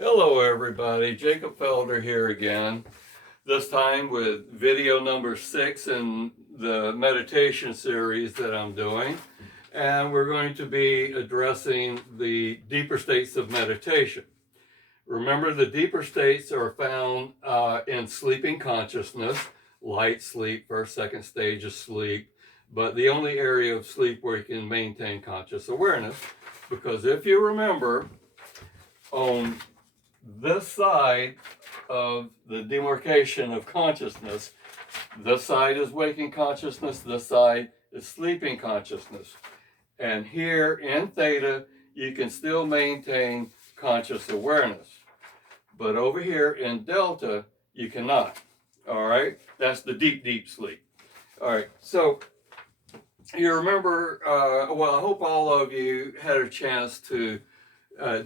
Hello everybody, Jacob Felder here again, this time with video number 6 in the meditation series that I'm doing. And we're going to be addressing the deeper states of meditation. Remember, the deeper states are found in sleeping consciousness, light sleep, first, second stage of sleep, but the only area of sleep where you can maintain conscious awareness. Because if you remember, on this side of the demarcation of consciousness, this side is waking consciousness, this side is sleeping consciousness. And here in Theta, you can still maintain conscious awareness. But over here in Delta, you cannot. All right? That's the deep, deep sleep. All right. So you remember, well, I hope all of you had a chance to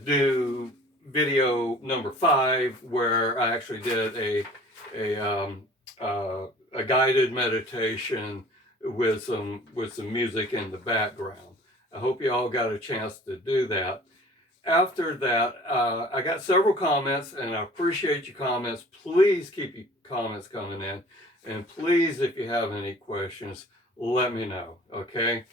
do video number 5, where I actually did a guided meditation with some music in the background. I hope you all got a chance to do that. After that, I got several comments, and I appreciate your comments. Please keep your comments coming in, and please, if you have any questions, let me know. Okay.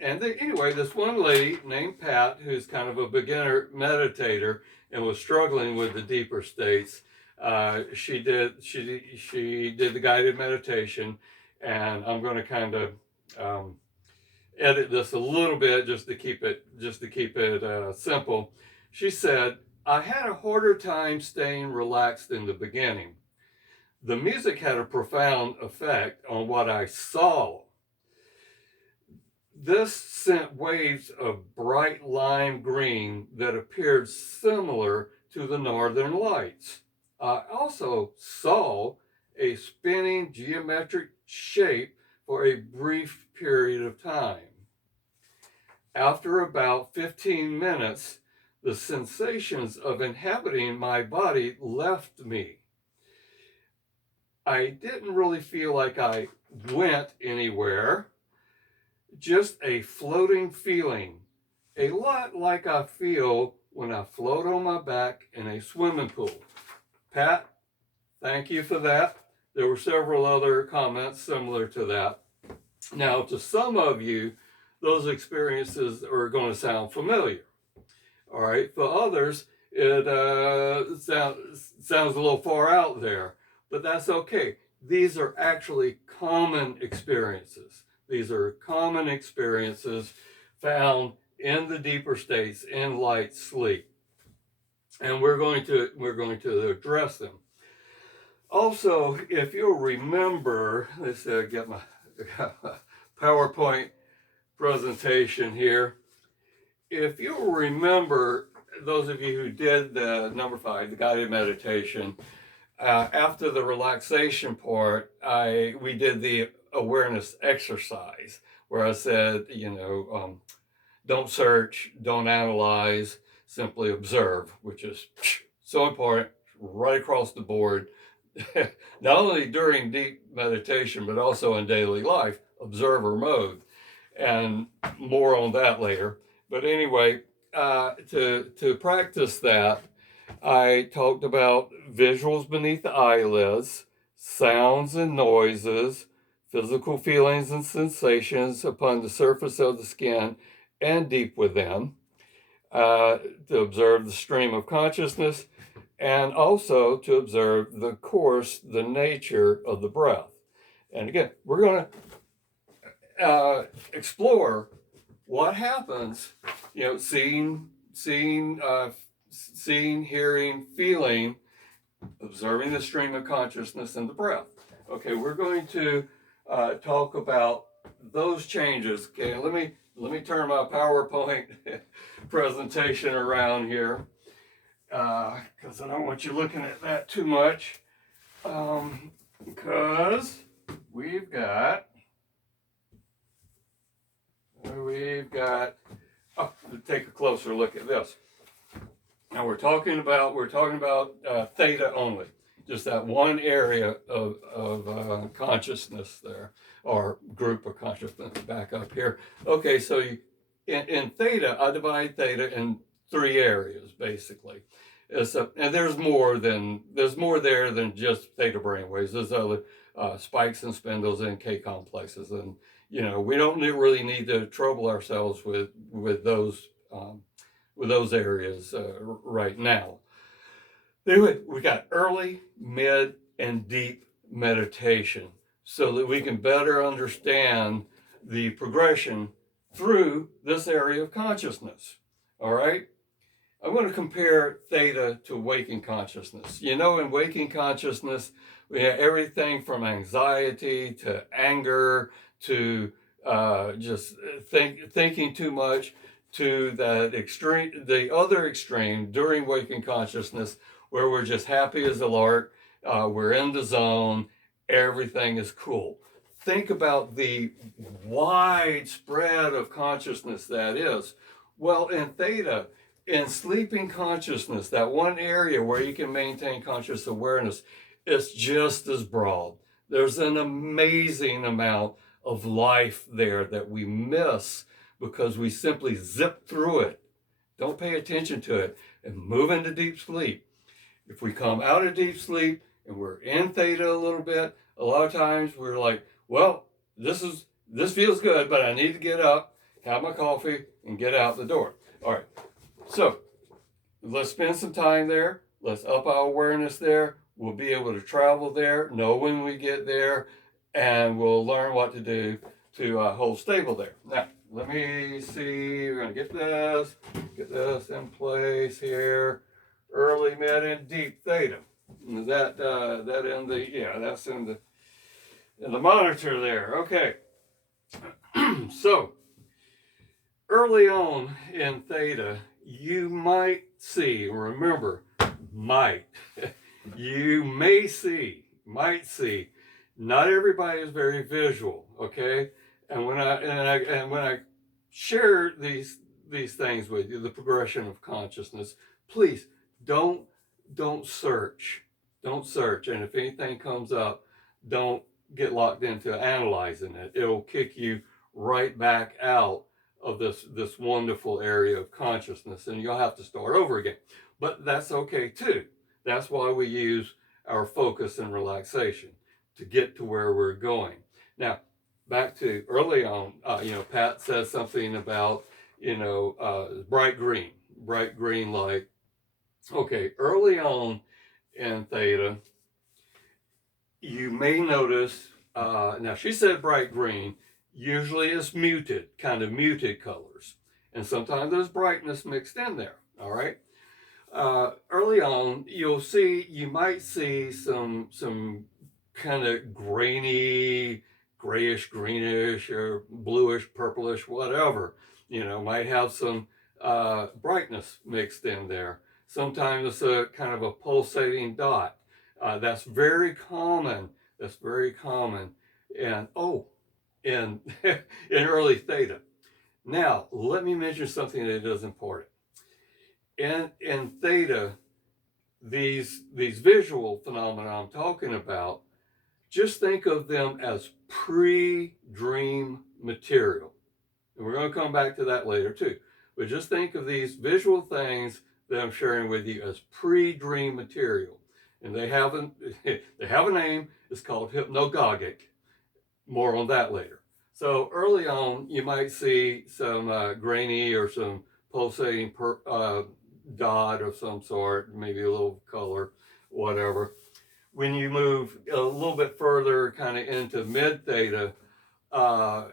Anyway, this one lady named Pat, who's kind of a beginner meditator and was struggling with the deeper states, she did the guided meditation, and I'm going to kind of edit this a little bit just to keep it simple. She said, "I had a harder time staying relaxed in the beginning. The music had a profound effect on what I saw. This sent waves of bright lime green that appeared similar to the northern lights. I also saw a spinning geometric shape for a brief period of time. After about 15 minutes, the sensations of inhabiting my body left me. I didn't really feel like I went anywhere. Just a floating feeling, a lot like I feel when I float on my back in a swimming pool." Pat, thank you for that. There were several other comments similar to that. Now, to some of you, those experiences are going to sound familiar. All right, for others, it sounds a little far out there, but that's okay. These are actually common experiences. These are common experiences found in the deeper states in light sleep, and we're going to address them. Also, if you'll remember, let's get my PowerPoint presentation here. If you'll remember, those of you who did the number 5, the guided meditation, after the relaxation part, we did the awareness exercise where I said, don't search, don't analyze, simply observe, which is so important, right across the board, not only during deep meditation, but also in daily life, observer mode, and more on that later. But anyway, to practice that, I talked about visuals beneath the eyelids, sounds and noises, physical feelings and sensations upon the surface of the skin and deep within, to observe the stream of consciousness, and also to observe the course, the nature of the breath. And again, we're going to explore what happens, seeing, hearing, feeling, observing the stream of consciousness and the breath. Okay, we're going to talk about those changes. Okay, let me turn my PowerPoint presentation around here, because I don't want you looking at that too much, because we've got take a closer look at this. Now we're talking about theta only, just that one area of consciousness there, or group of consciousness back up here. Okay, so in theta, I divide theta in 3 areas basically. And there's more there than just theta brainwaves. There's other spikes and spindles and K complexes, and we don't really need to trouble ourselves with those areas right now. Anyway, we got early, mid, and deep meditation so that we can better understand the progression through this area of consciousness. All right? I'm going to compare theta to waking consciousness. In waking consciousness, we have everything from anxiety to anger to just thinking too much, to the other extreme during waking consciousness, where we're just happy as a lark, we're in the zone, everything is cool. Think about the wide spread of consciousness that is. Well, in theta, in sleeping consciousness, that one area where you can maintain conscious awareness, is just as broad. There's an amazing amount of life there that we miss because we simply zip through it, don't pay attention to it, and move into deep sleep. If we come out of deep sleep and we're in theta a little bit, a lot of times we're like, well, this feels good, but I need to get up, have my coffee, and get out the door. All right. So let's spend some time there. Let's up our awareness there. We'll be able to travel there, know when we get there, and we'll learn what to do to hold stable there. Now, let me see. We're going to get this in place here. Early, mid, and deep theta. Is that in the, yeah, that's in the monitor there. Okay. So early on in theta, you might see, remember, might see, not everybody is very visual, okay? And when I share these things with you, the progression of consciousness, please don't search. Don't search. And if anything comes up, don't get locked into analyzing it. It'll kick you right back out of this wonderful area of consciousness, and you'll have to start over again. But that's okay too. That's why we use our focus and relaxation to get to where we're going. Now, back to early on, Pat says something about, bright green light. Okay, early on in theta, you may notice, now she said bright green, usually it's kind of muted colors. And sometimes there's brightness mixed in there, all right? Early on, you might see some kind of grainy, grayish, greenish, or bluish, purplish, whatever. Might have some brightness mixed in there. Sometimes it's a kind of a pulsating dot. That's very common. And in early theta. Now, let me mention something that is important. In theta, these visual phenomena I'm talking about, just think of them as pre-dream material. And we're going to come back to that later too. But just think of these visual things that I'm sharing with you as pre-dream material. And they have a name. It's called hypnagogic. More on that later. So early on, you might see some grainy or some pulsating dot of some sort, maybe a little color, whatever. When you move a little bit further kind of into mid theta,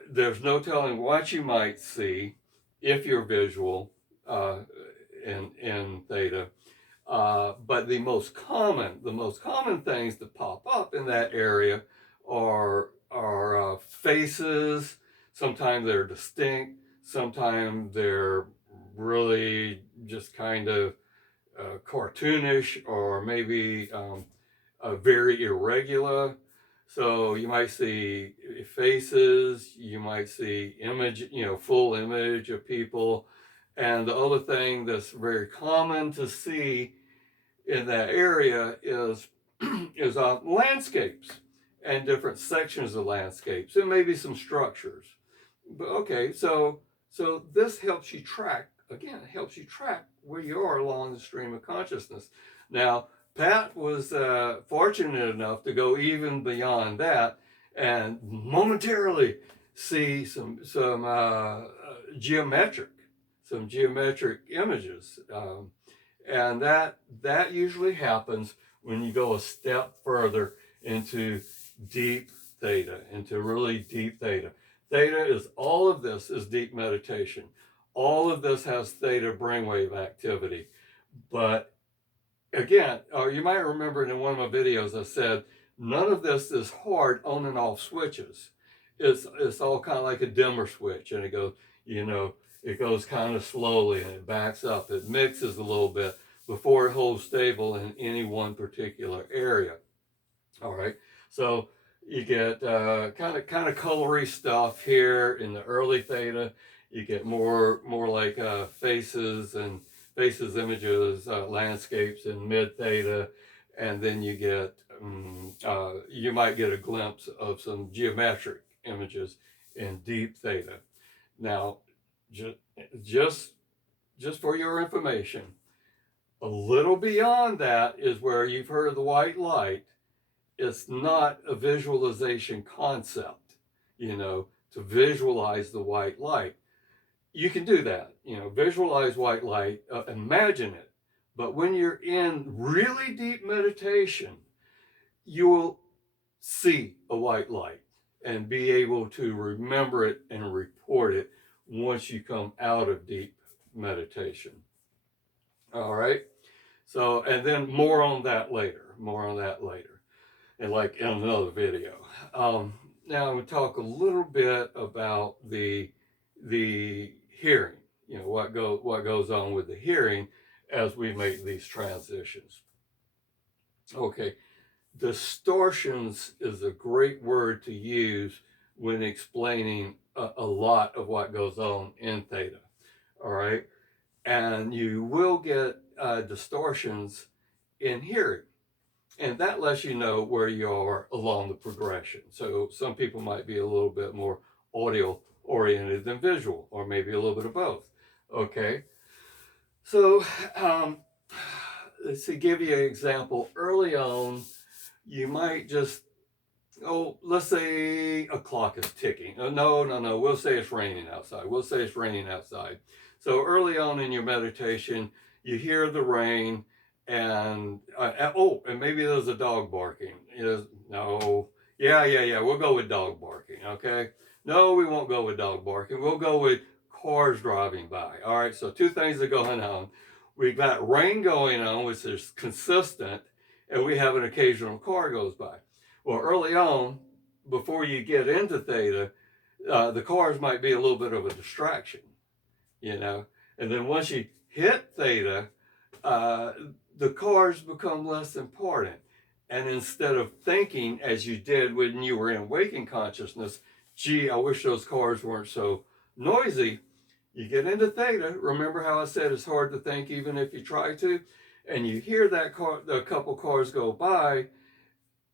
there's no telling what you might see if you're visual in theta. But the most common things that pop up in that area are faces. Sometimes they're distinct. Sometimes they're really just kind of cartoonish, or maybe very irregular. So you might see faces, you might see full image of people. And the other thing that's very common to see in that area is landscapes and different sections of landscapes, and maybe some structures. But okay, so this helps you track Again, it helps you track where you are along the stream of consciousness. Now, Pat was fortunate enough to go even beyond that and momentarily see geometric images, and that usually happens when you go a step further into deep theta, into really deep theta. Theta is all of this is deep meditation. All of this has theta brainwave activity. But again, or you might remember in one of my videos I said, none of this is hard on and off switches. It's all kind of like a dimmer switch, and it goes, it goes kind of slowly and it backs up. It mixes a little bit before it holds stable in any one particular area. All right, so you get kind of colory stuff here in the early theta. You get more like faces images, landscapes in mid theta, and then you get you might get a glimpse of some geometric images in deep theta. Now, just for your information, a little beyond that is where you've heard of the white light. It's not a visualization concept, to visualize the white light. You can do that, visualize white light, imagine it. But when you're in really deep meditation, you will see a white light and be able to remember it and report it once you come out of deep meditation. All right. So, and then more on that later, and like in another video. Now I'm going to talk a little bit about the hearing, what goes on with the hearing as we make these transitions. Okay, distortions is a great word to use when explaining a lot of what goes on in theta. All right, and you will get distortions in hearing. And that lets you know where you are along the progression. So some people might be a little bit more audio oriented than visual, or maybe a little bit of both. Okay. So let's see, give you an example. Early on, you might just, let's say a clock is ticking. No. We'll say it's raining outside. So early on in your meditation, you hear the rain, and maybe there's a dog barking. No, yeah. We'll go with dog barking. Okay. No, we won't go with dog barking. We'll go with cars driving by. All right. So two things are going on. We've got rain going on, which is consistent, and we have an occasional car goes by. Well, early on, before you get into theta, the cars might be a little bit of a distraction, and then once you hit theta, the cars become less important. And instead of thinking as you did when you were in waking consciousness, gee, I wish those cars weren't so noisy, you get into theta. Remember how I said it's hard to think even if you try to? And you hear that car, a couple cars go by.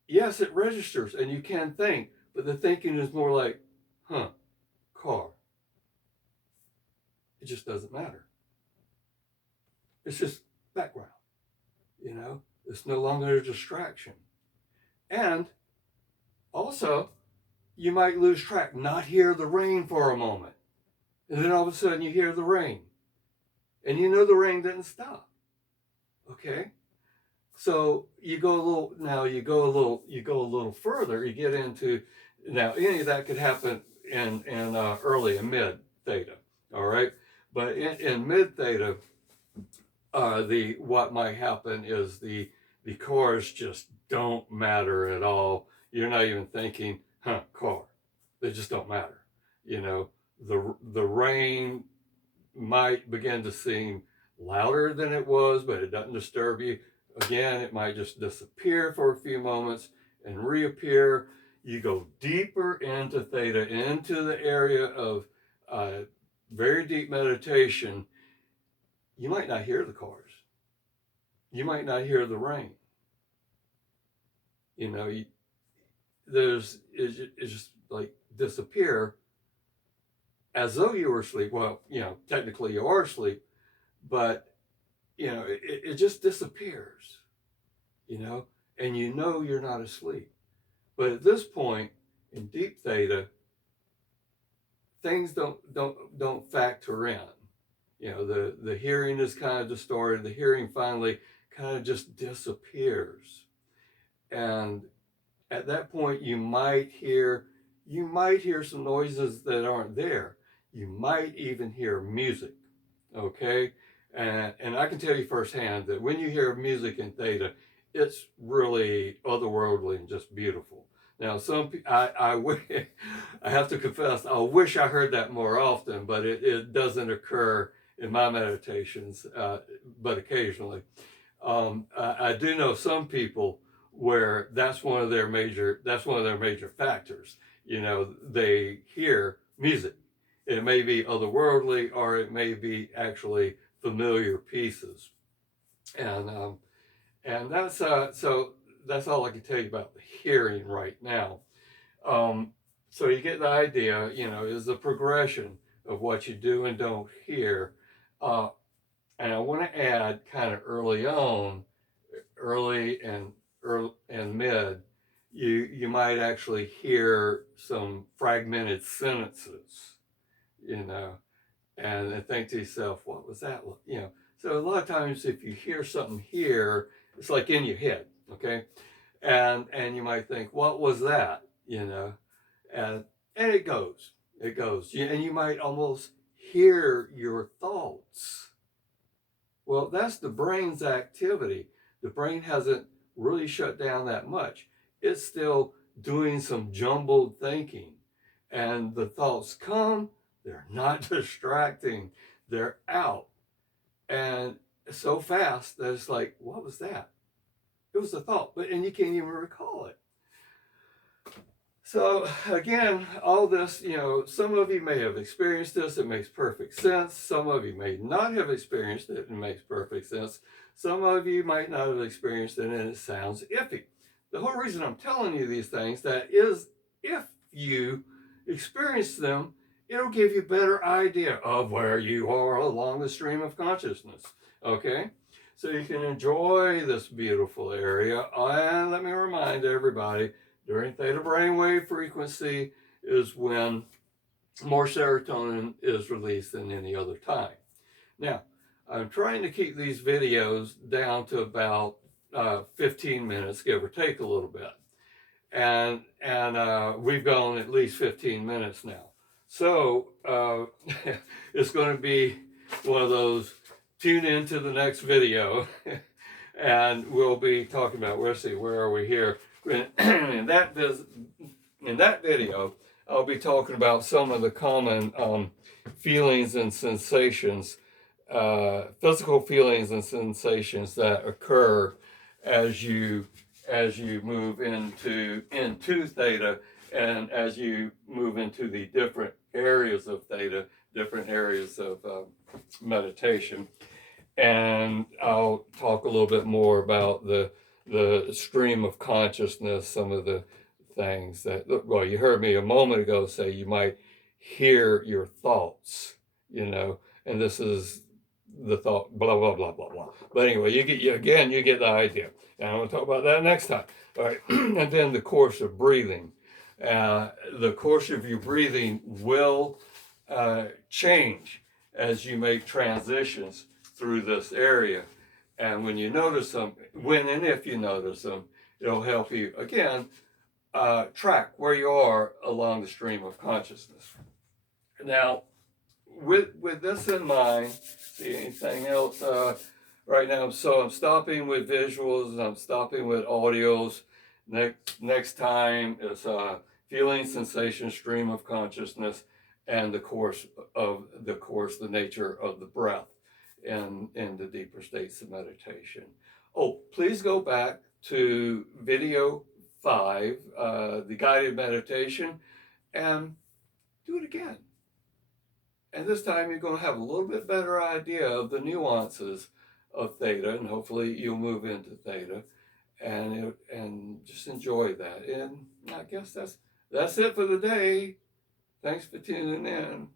Yes, it registers and you can think, but the thinking is more like, car. It just doesn't matter. It's just background. It's no longer a distraction. And also, you might lose track, not hear the rain for a moment. And then all of a sudden you hear the rain. And the rain didn't stop. Okay? So you go a little further, you get into, now any of that could happen in early and mid theta. All right? But in mid theta, what might happen is the cars just don't matter at all. You're not even thinking, car. They just don't matter. The rain might begin to seem louder than it was, but it doesn't disturb you. Again, it might just disappear for a few moments and reappear. You go deeper into theta, into the area of very deep meditation. You might not hear the cars. You might not hear the rain. It's just like disappear. as though you were asleep. Well, technically you are asleep, but it just disappears, and you're not asleep. But at this point in deep theta, things don't factor in. The hearing is kind of distorted. The hearing finally kind of just disappears, and at that point you might hear some noises that aren't there. You might even hear music. Okay, and I can tell you firsthand that when you hear music in theta, it's really otherworldly and just beautiful. Now, I have to confess, I wish I heard that more often, but it doesn't occur in my meditations, but occasionally. I do know some people where that's one of their major factors. They hear music. It may be otherworldly, or it may be actually familiar pieces, and that's all I can tell you about the hearing right now. So you get the idea. Is the progression of what you do and don't hear. Uh, and I want to add, kind of early on, early and mid, you might actually hear some fragmented sentences, you know, and think to yourself, what was that? So a lot of times if you hear something here, it's like in your head, okay? And you might think, what was that? And it goes, and you might almost hear your thoughts. Well, that's the brain's activity. The brain hasn't really shut down that much. It's still doing some jumbled thinking. And the thoughts come, they're not distracting, they're out. And so fast that it's like, what was that? It was a thought, and you can't even recall it. So again, all this, some of you may have experienced this. It makes perfect sense. Some of you may not have experienced it. It makes perfect sense. Some of you might not have experienced it, and it sounds iffy. The whole reason I'm telling you these things, that is, if you experience them, it'll give you a better idea of where you are along the stream of consciousness. Okay? So you can enjoy this beautiful area. And let me remind everybody, during theta brainwave frequency is when more serotonin is released than any other time. Now, I'm trying to keep these videos down to about 15 minutes, give or take a little bit. And we've gone at least 15 minutes now. So it's going to be one of those, tune into the next video and we'll be talking about, let's see, where are we here? In that video, I'll be talking about some of the common feelings and sensations, physical feelings and sensations that occur as you move into theta, and as you move into the different areas of theta, different areas of meditation. And I'll talk a little bit more about the stream of consciousness, some of the things that, well, you heard me a moment ago say you might hear your thoughts, and this is the thought, blah, blah, blah, blah, blah. But anyway, you get the idea. And I'm going to talk about that next time. All right. And then the course of breathing. The course of your breathing will change as you make transitions through this area. And when you notice them, when and if you notice them, it'll help you, again, track where you are along the stream of consciousness. Now, with this in mind, see anything else right now? So I'm stopping with visuals, I'm stopping with audios. Next time is feeling, sensation, stream of consciousness, and the nature of the breath in the deeper states of meditation. Oh, please go back to video 5, the guided meditation, and do it again. And this time you're going to have a little bit better idea of the nuances of theta, and hopefully you'll move into theta, and just enjoy that. And I guess that's it for the day. Thanks for tuning in.